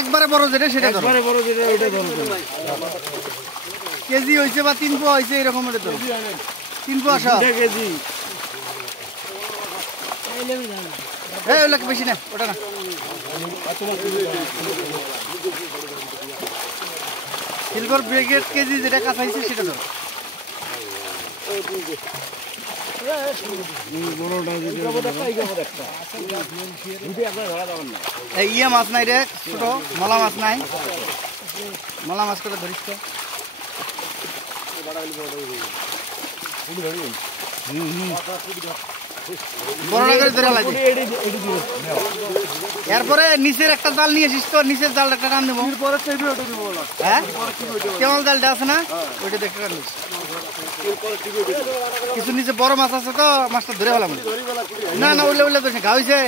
একবারে বড় যেটা সেটা একবারে বড় যেটা ওটা ধরো কেজি হইছে বা 3 পোয়া হইছে এরকম এর তো 3 পোয়া 2 কেজি এই ওগুলা বেশি না ওটা না সিলভার ব্রিগেড কেজি যেটা কাঁচা হইছে সেটা ধরো ইয়ে মাছ নাই রে ছোট মলা মাছ নাই মলা মাছ করে ধরিস তো এরপরে নিচের একটা জাল নিয়ে এসিস তো নিচের জাল একটা টান দেবো হ্যাঁ কেমন জালটা আছে না ওইটা দেখতে টানিস কিছু নিচে বড় মাছ আছে তো মাছটা ধরে ফেলাম না না উল্লে উল্লে তো ঘা হয়েছে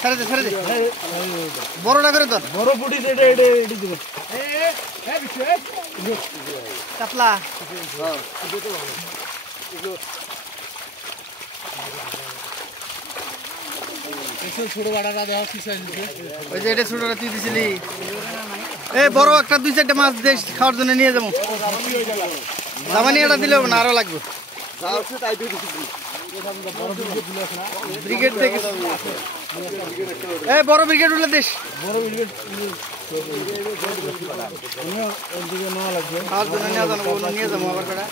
ছেড়ে দে ছেড়ে দে বড়টা করে ধর বড় পুটি কাতলা ছোট বাটাটা দেওয়া ওই যে এটা ছোটটা তুই দিছিলি এই বড় একটা 2-4টা মাছ দেশ খাওয়ার জন্য নিয়ে যাবো জামানি এটা দিলেও না আরো লাগবে ব্রিগেড থেকে এই বড় ব্রিগেড উঠলে দেশ বড় ব্রিগেড খাওয়ার জন্য নিয়ে যাবো আবার কটা